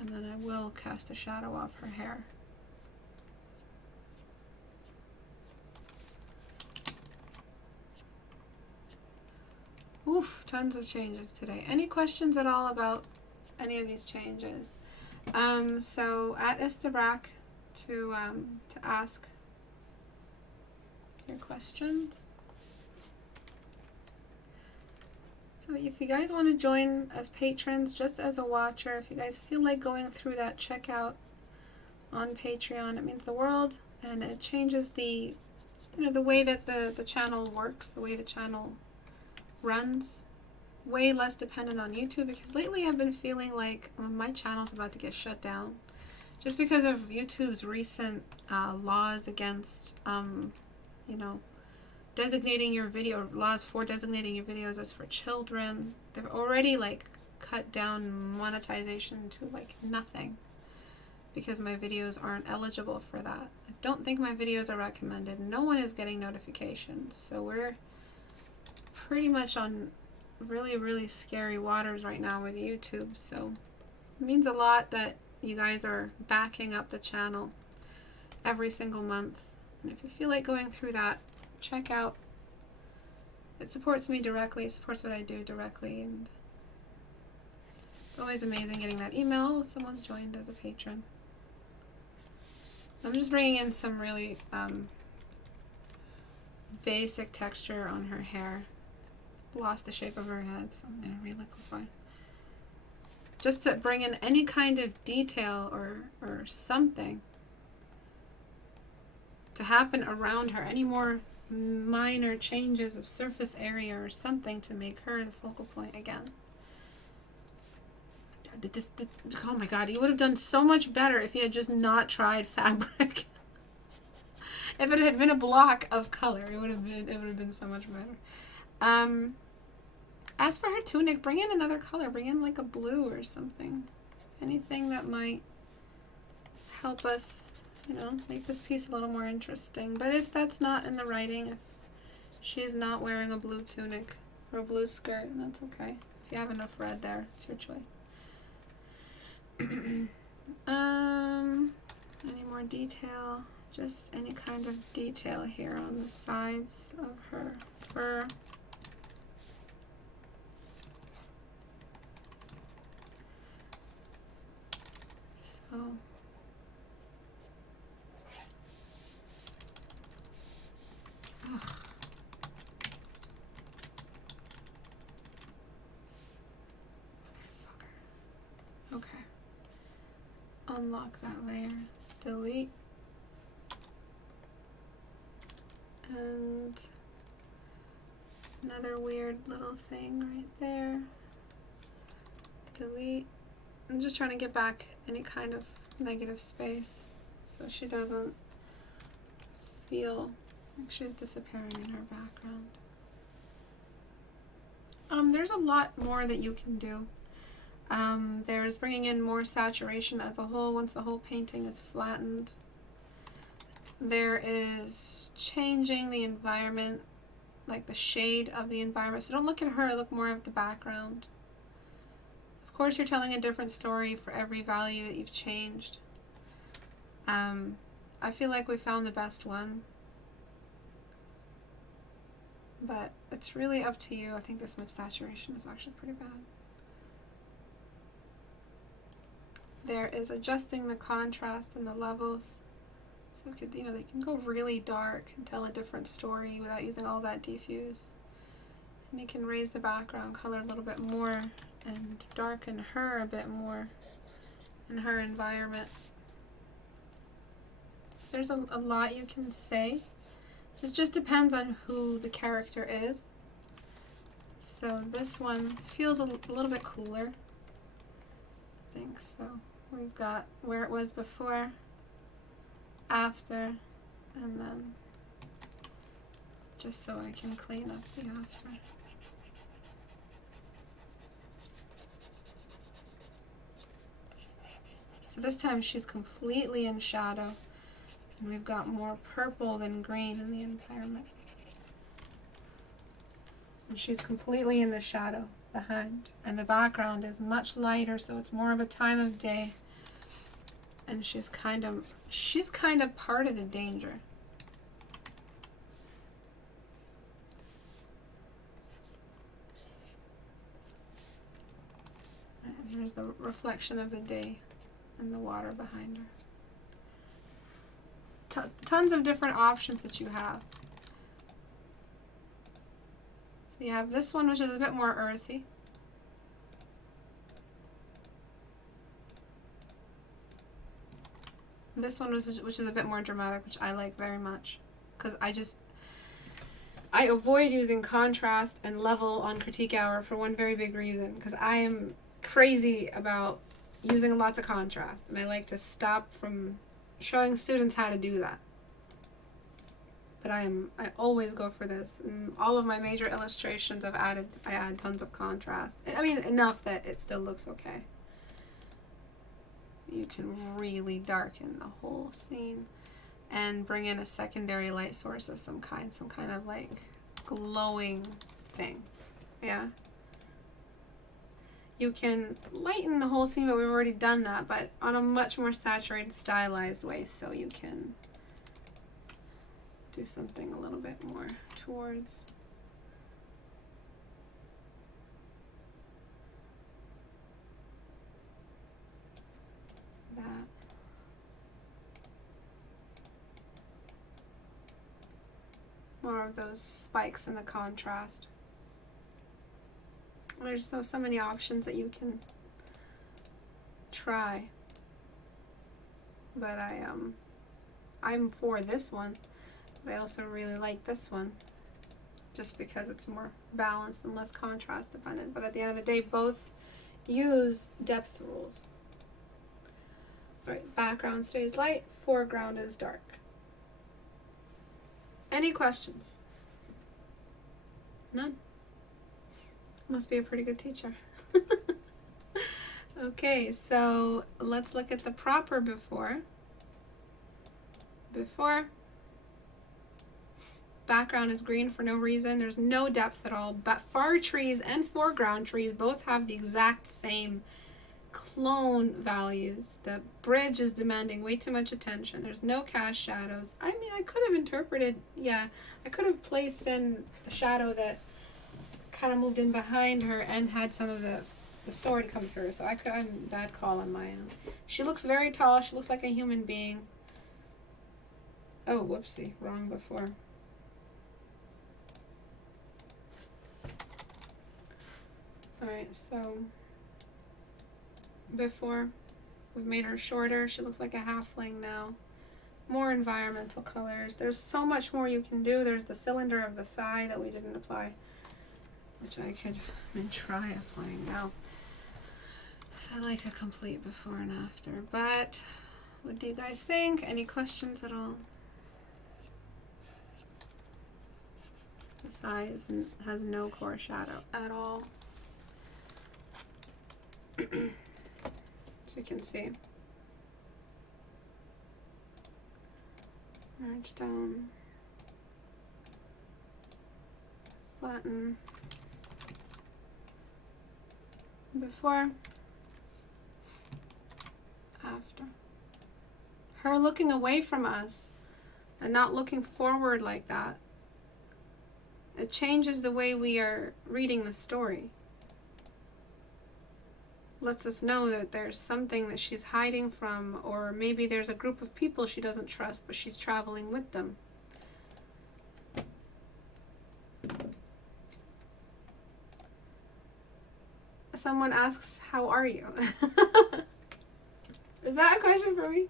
And then I will cast a shadow off her hair. Oof, tons of changes today. Any questions at all about any of these changes? So at Istebrak to ask your questions. So if you guys want to join as patrons, just as a watcher, if you guys feel like going through that checkout on Patreon, it means the world, and it changes the, the way that the channel works, the way the channel runs. Way less dependent on YouTube, because lately I've been feeling like my channel's about to get shut down just because of YouTube's recent laws against designating your video, laws for designating your videos as for children. They've already like cut down monetization to like nothing because my videos aren't eligible for that. I don't think my videos are recommended. No one is getting notifications, so we're pretty much on really, really scary waters right now with YouTube. So it means a lot that you guys are backing up the channel every single month. And if you feel like going through that, check out. It supports me directly, it supports what I do directly, and it's always amazing getting that email if someone's joined as a patron. I'm just bringing in some really basic texture on her hair. Lost the shape of her head, so I'm going to reliquify. Just to bring in any kind of detail or something to happen around her. Any more minor changes of surface area or something to make her the focal point again. Oh my god, you would have done so much better if you had just not tried fabric. If it had been a block of color, it would have been so much better. As for her tunic, bring in another color. Bring in like a blue or something. Anything that might help us, you know, make this piece a little more interesting. But if that's not in the writing, if she's not wearing a blue tunic or a blue skirt, that's okay. If you have enough red there, it's your choice. Any more detail? Just any kind of detail here on the sides of her fur. So okay. Unlock that layer. Delete. And another weird little thing right there. Delete. I'm just trying to get back any kind of negative space so she doesn't feel like she's disappearing in her background. There's a lot more that you can do. There's bringing in more saturation as a whole once the whole painting is flattened. There is changing the environment, like the shade of the environment. So don't look at her, look more at the background. Of course, you're telling a different story for every value that you've changed. I feel like we found the best one. But it's really up to you. I think this much saturation is actually pretty bad. There is adjusting the contrast and the levels. So it could, you know, they can go really dark and tell a different story without using all that diffuse. And you can raise the background color a little bit more and darken her a bit more in her environment. There's a lot you can say. Just depends on who the character is. So this one feels a little bit cooler. I think so. We've got where it was before, after, and then just so I can clean up the after. So this time she's completely in shadow, and we've got more purple than green in the environment. And she's completely in the shadow behind, and the background is much lighter, so it's more of a time of day. And she's kind of part of the danger. And there's the reflection of the day and the water behind her. Tons of different options that you have. So you have this one, which is a bit more earthy. This one, which is a bit more dramatic, which I like very much. Because I avoid using contrast and level on Critique Hour for one very big reason. Because I am crazy about using lots of contrast. And I like to stop from showing students how to do that. But I always go for this. In all of my major illustrations I add tons of contrast. I mean, enough that it still looks okay. You can really darken the whole scene and bring in a secondary light source of some kind of like glowing thing. Yeah. You can lighten the whole scene, but we've already done that, but on a much more saturated, stylized way, so you can do something a little bit more towards that. More of those spikes in the contrast. There's so many options that you can try, but I'm for this one, but I also really like this one, just because it's more balanced and less contrast dependent. But at the end of the day, both use depth rules. All right, background stays light, foreground is dark. Any questions? None? Must be a pretty good teacher. Okay, so let's look at the proper before. Before. Background is green for no reason. There's no depth at all. But far trees and foreground trees both have the exact same clone values. The bridge is demanding way too much attention. There's no cast shadows. I mean, I could have interpreted, yeah, I could have placed in a shadow that kind of moved in behind her and had some of the sword come through. So I'm bad call on my end. She looks very tall. She looks like a human being. Oh, whoopsie, wrong before. Alright, so before we've made her shorter, she looks like a halfling now. More environmental colors. There's so much more you can do. There's the cylinder of the thigh that we didn't apply, which I could try applying now. I like a complete before and after, but what do you guys think? Any questions at all? The thigh has no core shadow at all. As you can see. Merge down. Flatten. Before. After. Her looking away from us and not looking forward like that. It changes the way we are reading the story. Lets us know that there's something that she's hiding from, or maybe there's a group of people she doesn't trust, but she's traveling with them. Someone asks, how are you? Is that a question for me?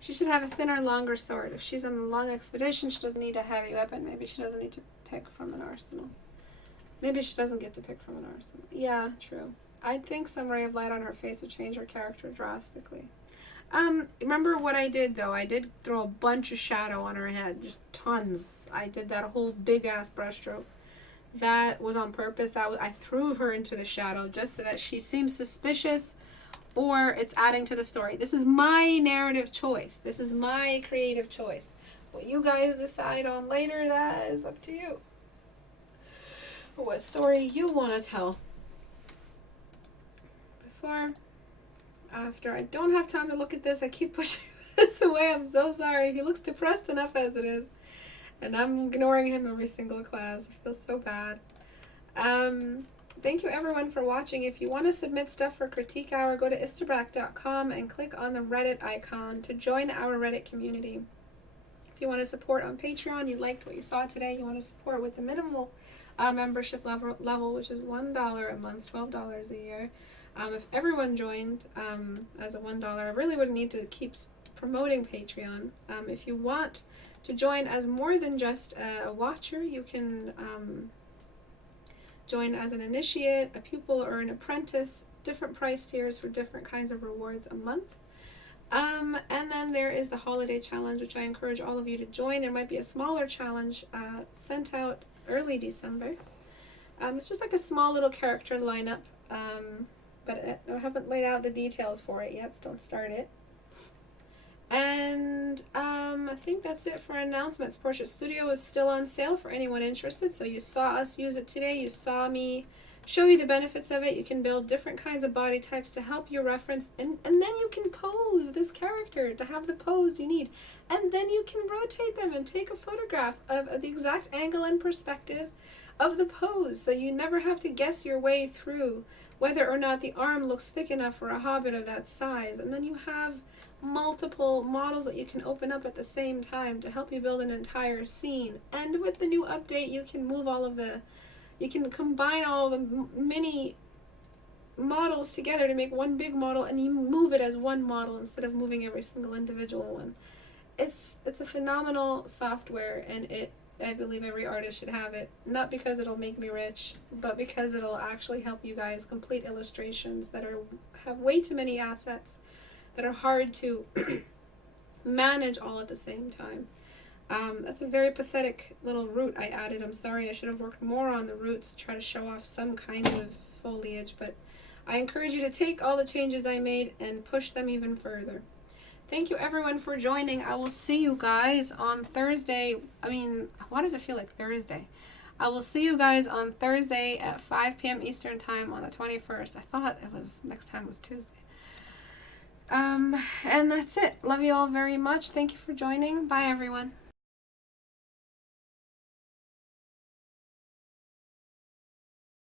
She should have a thinner, longer sword. If she's on a long expedition, she doesn't need a heavy weapon. Maybe she doesn't need to pick from an arsenal. Maybe she doesn't get to pick from an arsenal. Yeah, true. I think some ray of light on her face would change her character drastically. Remember what I did, though? I did throw a bunch of shadow on her head. Just tons. I did that whole big-ass brushstroke. That was on purpose. I threw her into the shadow just so that she seems suspicious, or it's adding to the story. This is my narrative choice. This is my creative choice. What you guys decide on later, that is up to you. What story you want to tell. Before, after. I don't have time to look at this. I keep pushing this away. I'm so sorry. He looks depressed enough as it is. And I'm ignoring him every single class. I feel so bad. Thank you everyone for watching. If you want to submit stuff for Critique Hour, go to Istebrak.com and click on the Reddit icon to join our Reddit community. If you want to support on Patreon, you liked what you saw today, you want to support with the minimal membership level, which is $1 a month, $12 a year. If everyone joined as a $1, I really wouldn't need to keep promoting Patreon. If you want to join as more than just a watcher, you can join as an initiate, a pupil, or an apprentice. Different price tiers for different kinds of rewards a month. And then there is the holiday challenge, which I encourage all of you to join. There might be a smaller challenge sent out early December. It's just like a small little character lineup, but I haven't laid out the details for it yet, so don't start it. And I think that's it for announcements. Portrait Studio is still on sale for anyone interested, so you saw us use it today. You saw me show you the benefits of it. You can build different kinds of body types to help you reference, and then you can pose this character to have the pose you need. And then you can rotate them and take a photograph of the exact angle and perspective of the pose, so you never have to guess your way through whether or not the arm looks thick enough for a hobbit of that size. And then you have multiple models that you can open up at the same time to help you build an entire scene. And with the new update, you can move you can combine all the mini models together to make one big model, and you move it as one model instead of moving every single individual one. it's a phenomenal software, and I believe every artist should have it. Not because it'll make me rich, but because it'll actually help you guys complete illustrations that have way too many assets, that are hard to manage all at the same time. That's a very pathetic little root I added. I'm sorry, I should have worked more on the roots to try to show off some kind of foliage, but I encourage you to take all the changes I made and push them even further. Thank you everyone for joining. I will see you guys on Thursday. Why does it feel like Thursday? I will see you guys on Thursday at 5 p.m. Eastern Time on the 21st. I thought it was next time was Tuesday. And that's it. Love you all very much. Thank you for joining. Bye everyone.